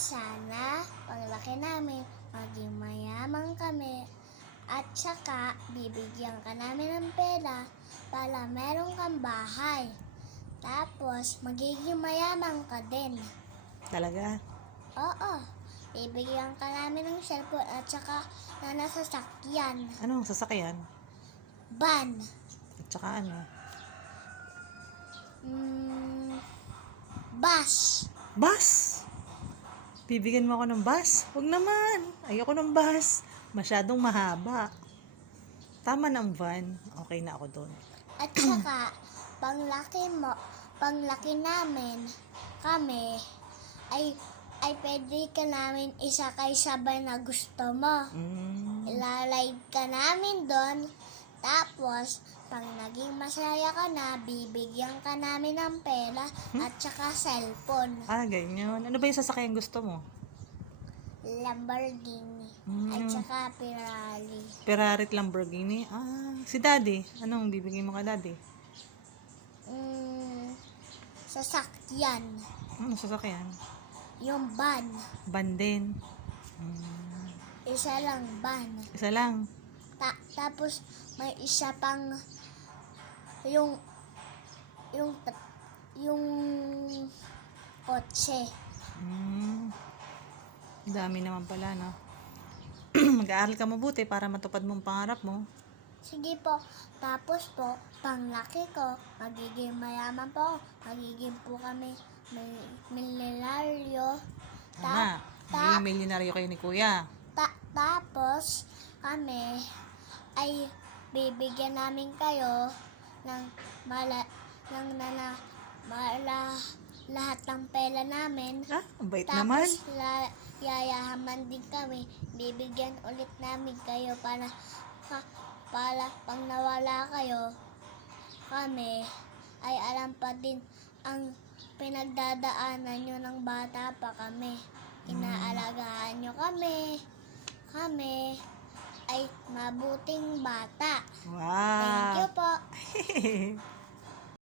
Sana paglaki namin, maging mayaman kami. At saka, bibigyan ka namin ng pera para meron kang bahay. Tapos, magiging mayaman ka din. Talaga? Oo, bibigyan ka namin ng cellphone at saka na nasasakyan. Anong sasakyan? Van. At saka ano? Bus. Bus! Bibigyan mo ako ng bus? Huwag naman. Ayoko ng bus. Masyadong mahaba. Tama na ang van. Okay na ako doon. At saka, panglaki namin, kami, ay pwede ka namin isakay sabay na gusto mo. Ilalay ka namin doon. Tapos, pag naging masaya ka na, bibigyan ka namin ng pera at saka cellphone. Ganyan. Ano ba yung sasakyan gusto mo? Lamborghini at saka Ferrari. Ferrari at Lamborghini? Si Daddy. Anong bibigyan mo ka, Daddy? Sasakyan. Ano sasakyan? Yung van. Van din. Isa lang van. Isa lang. Tapos may isa pang yung kotse. Dami naman pala, no? Mag-aaral ka mabuti para matupad mong pangarap mo. Sige po. Tapos po, panglaki ko, magiging mayaman po. Magiging po kami milyonaryo. Tama. Magiging milyonaryo kayo ni Kuya. Tapos, kami ay bibigyan namin kayo ng lahat ng pera namin. Ang bait naman. Tapos, yayaman din kami. Bibigyan ulit namin kayo para pag nawala kayo, kami ay alam pa din ang pinagdadaanan nyo ng bata pa kami. Inaalagaan nyo kami. Kami ay mabuting bata. Wow. Thank you po.